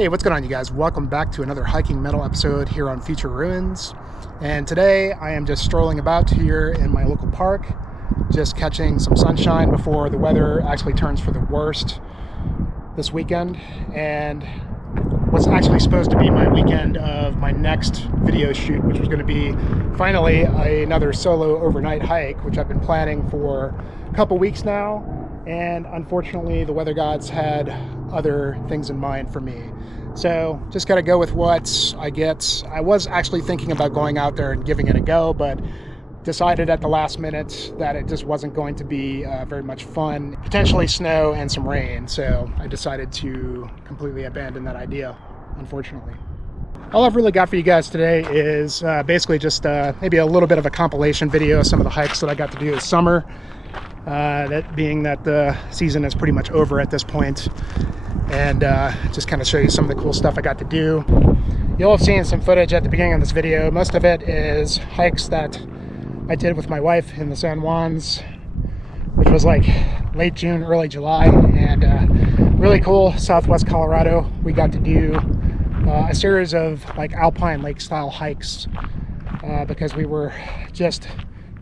Hey, what's going on, you guys? Welcome back to another Hiking Metal episode here on Future Ruins. And today I am just strolling about here in my local park, just catching some sunshine before the weather actually turns for the worst this weekend. And what's actually supposed to be my weekend of my next video shoot, which was going to be finally another solo overnight hike, which I've been planning for a couple weeks now. And unfortunately, the weather gods had other things in mind for me. So just got to go with what I get. I was actually thinking about going out there and giving it a go, but decided at the last minute that it just wasn't going to be very much fun. Potentially snow and some rain. So I decided to completely abandon that idea, unfortunately. All I've really got for you guys today is basically just maybe a little bit of a compilation video of some of the hikes that I got to do this summer. That being that the season is pretty much over at this point, and just kind of show you some of the cool stuff I got to do. You'll have seen some footage at the beginning of this video. Most of it is hikes that I did with my wife in the San Juans, which was like late June, early July, and really cool. Southwest Colorado. We got to do a series of like alpine lake style hikes because we were just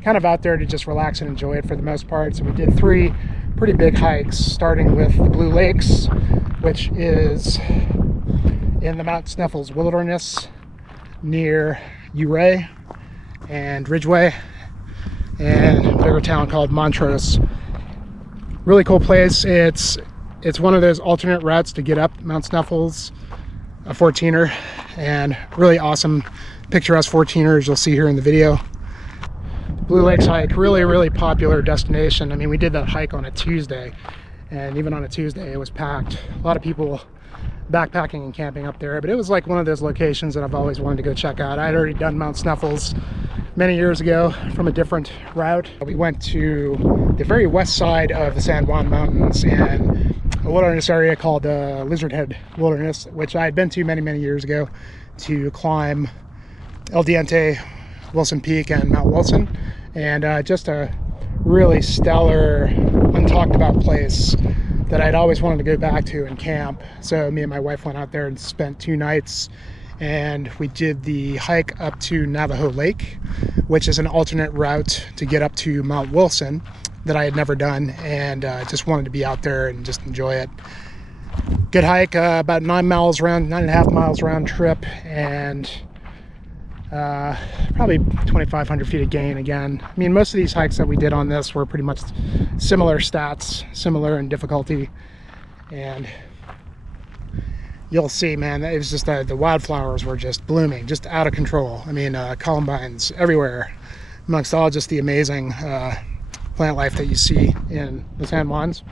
kind of out there to just relax and enjoy it for the most part. So we did 3 pretty big hikes, starting with the Blue Lakes, which is in the Mount Sneffels Wilderness near Ouray and Ridgway, and a bigger town called Montrose. Really cool place. It's one of those alternate routes to get up Mount Sneffels, a 14er, and really awesome picturesque 14ers you'll see here in the video. Blue Lakes hike, really popular destination. I mean, we did that hike on a Tuesday, and even on a Tuesday it was packed. A lot of people backpacking and camping up there, but it was like one of those locations that I've always wanted to go check out. I'd already done Mount Sneffels many years ago from a different route. We went to the very west side of the San Juan Mountains in a wilderness area called Lizard Head Wilderness, which I had been to many years ago to climb El Diente, Wilson Peak, and Mount Wilson. And just a really stellar, untalked about place that I'd always wanted to go back to and camp. So me and my wife went out there and spent 2 nights, and we did the hike up to Navajo Lake, which is an alternate route to get up to Mount Wilson that I had never done, and just wanted to be out there and just enjoy it. Good hike, about 9.5 miles round trip, and probably 2,500 feet of gain again. I mean, most of these hikes that we did on this were pretty much similar stats, similar in difficulty, and you'll see, man, it was just the wildflowers were just blooming, just out of control. I mean, columbines everywhere, amongst all just the amazing plant life that you see in the San Juans.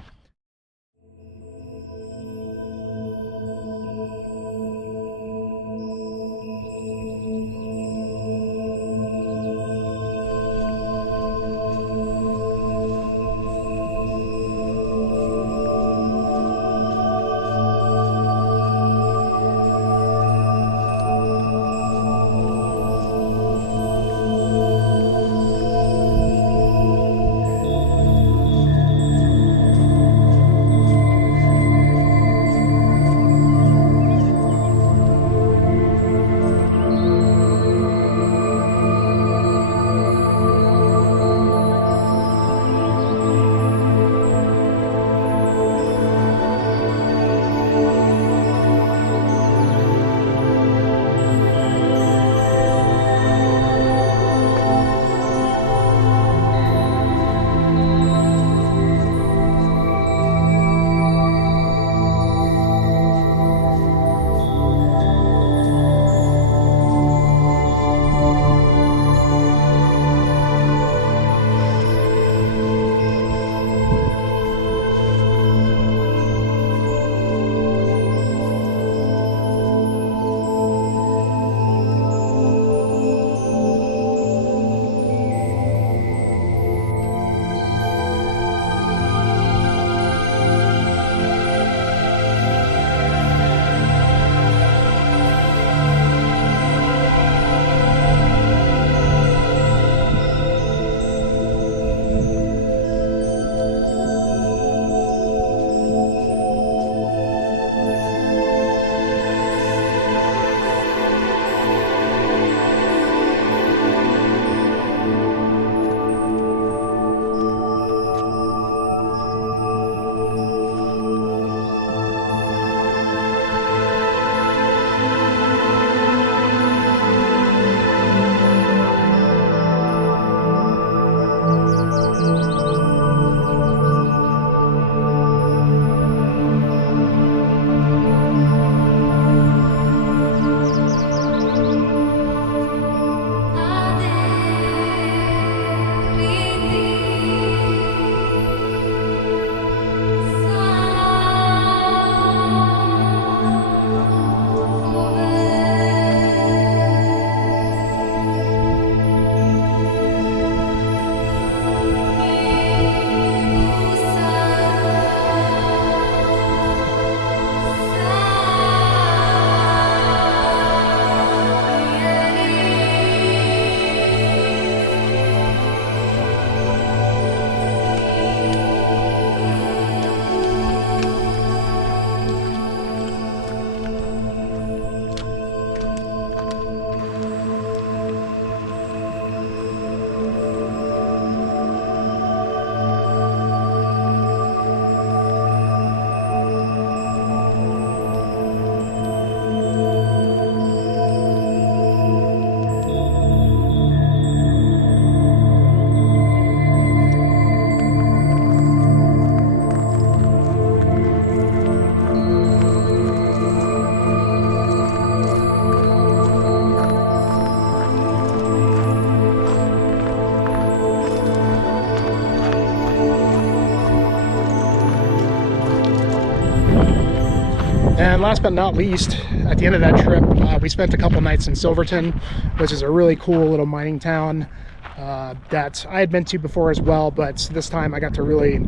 then last but not least, at the end of that trip, we spent a couple nights in Silverton, which is a really cool little mining town that I had been to before as well, but this time I got to really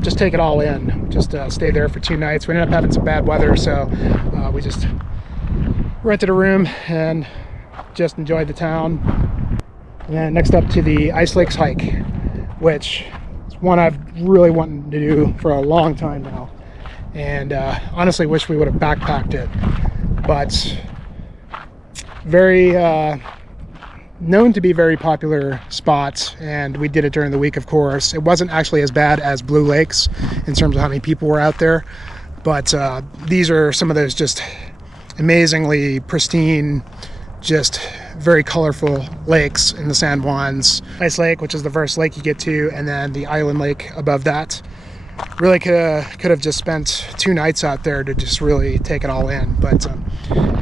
just take it all in. Just stay there for 2 nights. We ended up having some bad weather, so we just rented a room and just enjoyed the town. And then next up to the Ice Lakes hike, which is one I've really wanted to do for a long time now. And honestly wish we would have backpacked it, but very known to be very popular spot, and we did it during the week. Of course, it wasn't actually as bad as Blue Lakes in terms of how many people were out there, but these are some of those just amazingly pristine, just very colorful lakes in the San Juans. Ice Lake, which is the first lake you get to, and then the island lake above that. Really could have just spent 2 nights out there to just really take it all in, but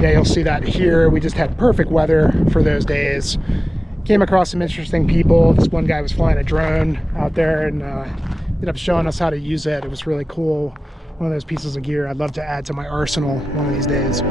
yeah, you'll see that here. We just had perfect weather for those days. Came across some interesting people. This one guy was flying a drone out there and ended up showing us how to use it. It was really cool. One of those pieces of gear I'd love to add to my arsenal one of these days.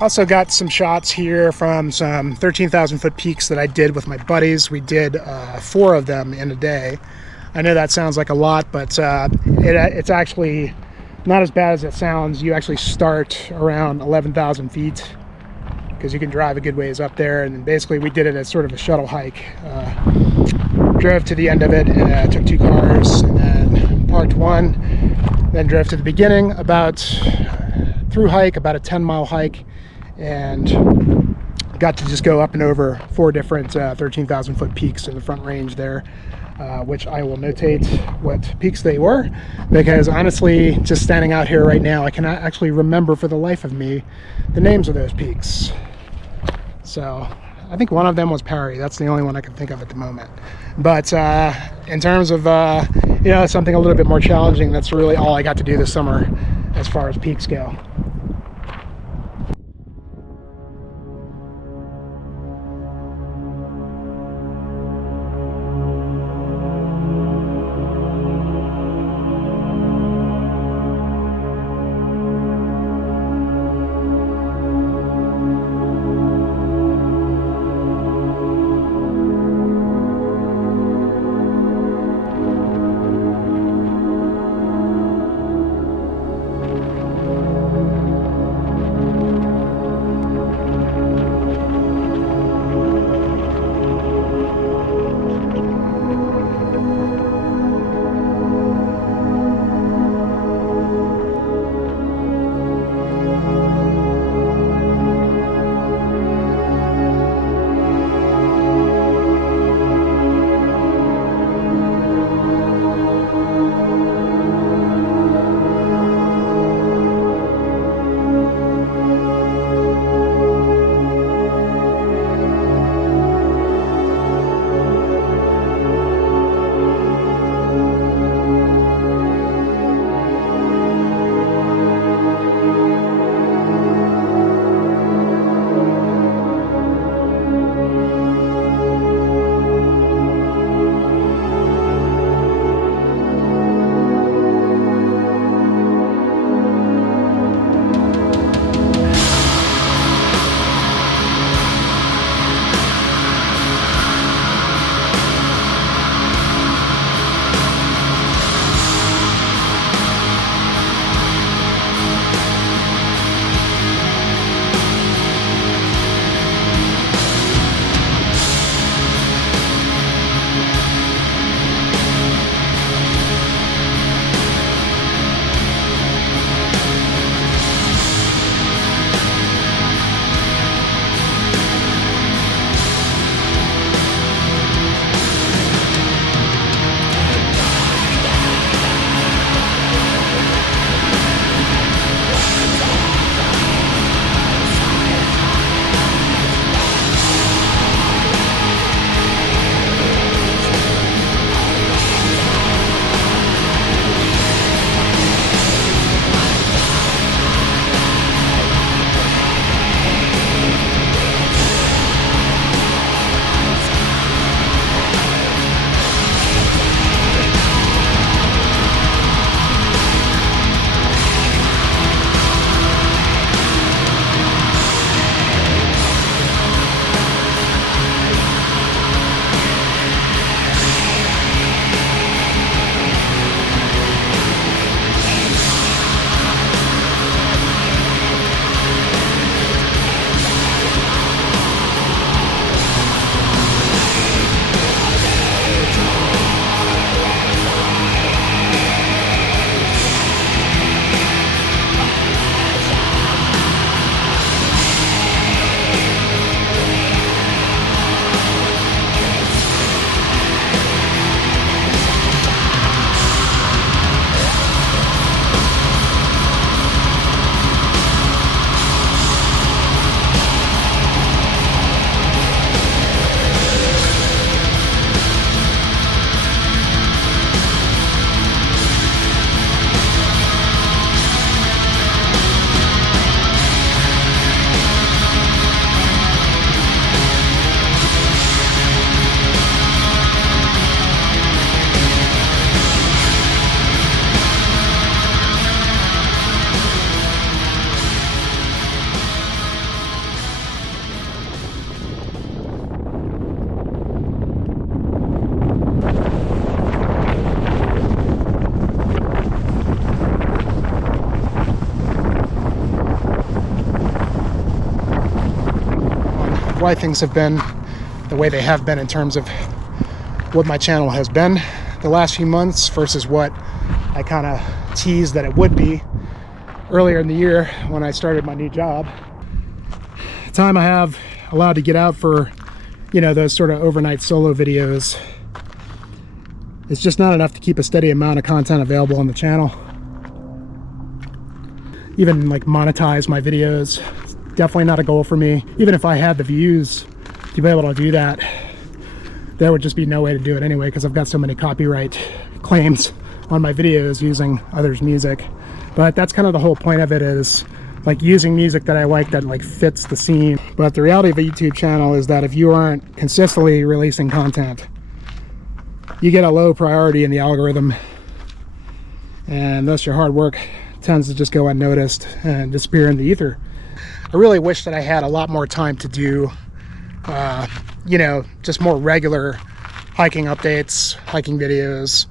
Also got some shots here from some 13,000 foot peaks that I did with my buddies. We did 4 of them in a day. I know that sounds like a lot, but it's actually not as bad as it sounds. You actually start around 11,000 feet because you can drive a good ways up there, and then basically we did it as sort of a shuttle hike. Drove to the end of it and took 2 cars and then parked one, then drove to the beginning about through hike, about a 10-mile hike, and got to just go up and over 4 different 13,000 foot peaks in the Front Range there, which I will notate what peaks they were, because honestly, just standing out here right now, I cannot actually remember for the life of me the names of those peaks. So I think one of them was Perry. That's the only one I can think of at the moment. But in terms of something a little bit more challenging, that's really all I got to do this summer as far as peaks go. why things have been the way they have been in terms of what my channel has been the last few months versus what I kind of teased that it would be. earlier in the year when I started my new job. The time I have allowed to get out for, you know, those sort of overnight solo videos, it's just not enough to keep a steady amount of content available on the channel. Even like monetize my videos, it's definitely not a goal for me. Even if I had the views to be able to do that, there would just be no way to do it anyway, because I've got so many copyright claims on my videos using others' music. But that's kind of the whole point of it, is like using music that I like, that like fits the scene. But the reality of a YouTube channel is that if you aren't consistently releasing content, you get a low priority in the algorithm, and thus your hard work tends to just go unnoticed and disappear in the ether. I really wish that I had a lot more time to do you know, just more regular hiking updates, hiking videos,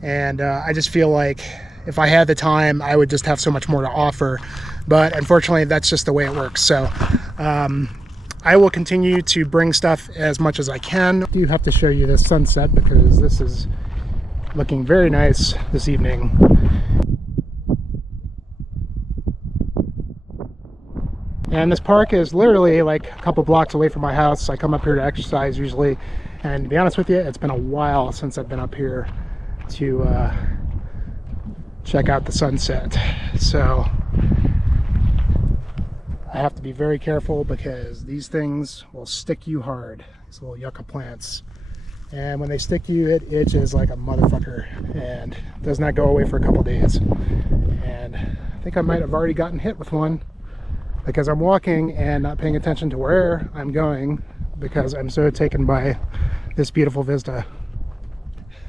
and I just feel like if I had the time, I would just have so much more to offer. But unfortunately, that's just the way it works. So I will continue to bring stuff as much as I can. I do have to show you this sunset because this is looking very nice this evening. And this park is literally like a couple blocks away from my house. I come up here to exercise usually, and to be honest with you, it's been a while since I've been up here to check out the sunset. So I have to be very careful because these things will stick you hard, these little yucca plants. And when they stick you, it itches like a motherfucker and does not go away for a couple days. And I think I might have already gotten hit with one, because I'm walking and not paying attention to where I'm going because I'm so taken by this beautiful vista.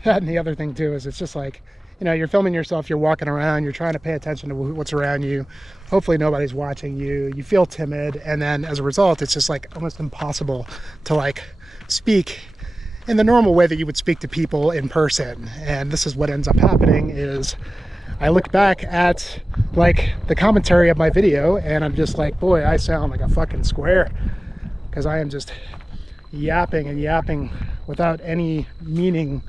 That and the other thing too is it's just like, you know, you're filming yourself, you're walking around, you're trying to pay attention to what's around you. Hopefully nobody's watching you. You feel timid, and then as a result, it's just like almost impossible to like speak in the normal way that you would speak to people in person. And this is what ends up happening is I look back at like the commentary of my video and I'm just like, boy, I sound like a fucking square, because I am just yapping and yapping without any meaning.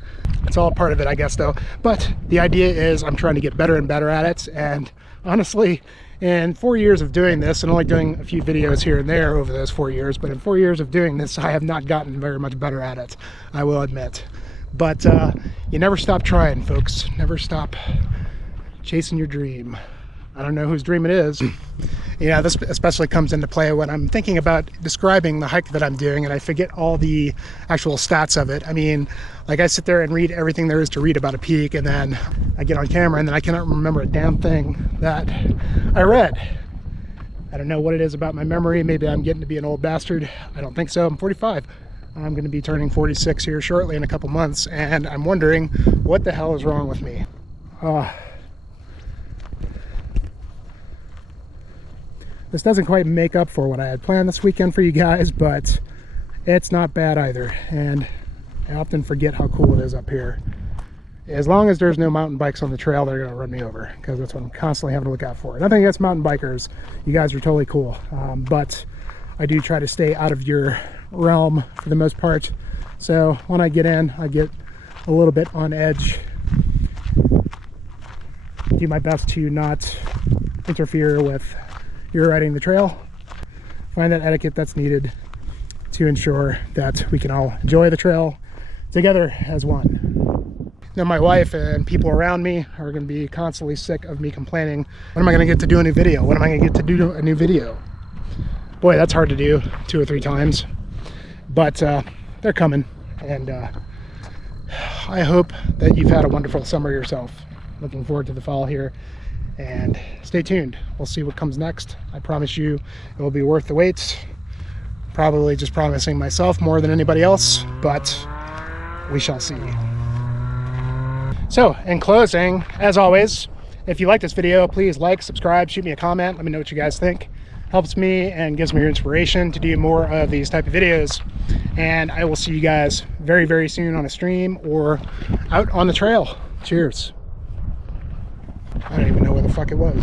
It's all part of it, I guess, though. But the idea is I'm trying to get better and better at it. And honestly, in 4 years of doing this, and only doing a few videos here and there over those 4 years, but in 4 years of doing this, I have not gotten very much better at it, I will admit. But you never stop trying, folks. Never stop chasing your dream. I don't know whose dream it is. You know, this especially comes into play when I'm thinking about describing the hike that I'm doing and I forget all the actual stats of it. I mean, like I sit there and read everything there is to read about a peak, and then I get on camera and then I cannot remember a damn thing that I read. I don't know what it is about my memory. Maybe I'm getting to be an old bastard. I don't think so. I'm 45. I'm going to be turning 46 here shortly in a couple months, and I'm wondering what the hell is wrong with me. This doesn't quite make up for what I had planned this weekend for you guys, but it's not bad either. And I often forget how cool it is up here. As long as there's no mountain bikes on the trail, they're going to run me over, because that's what I'm constantly having to look out for. Nothing against mountain bikers. You guys are totally cool. But I do try to stay out of your realm for the most part. So when I get in, I get a little bit on edge. Do my best to not interfere with your riding the trail. Find that etiquette that's needed to ensure that we can all enjoy the trail together as one. Now my wife and people around me are going to be constantly sick of me complaining, when am I going to get to do a new video? When am I going to get to do a new video? Boy, that's hard to do 2 or 3 times. But they're coming, and I hope that you've had a wonderful summer yourself. Looking forward to the fall here. And stay tuned. We'll see what comes next. I promise you it will be worth the wait. Probably just promising myself more than anybody else, but we shall see. So, in closing, as always, if you like this video, please like, subscribe, shoot me a comment. Let me know what you guys think. Helps me and gives me inspiration to do more of these type of videos. And I will see you guys very, very soon on a stream or out on the trail. Cheers. I don't even know where the fuck it was.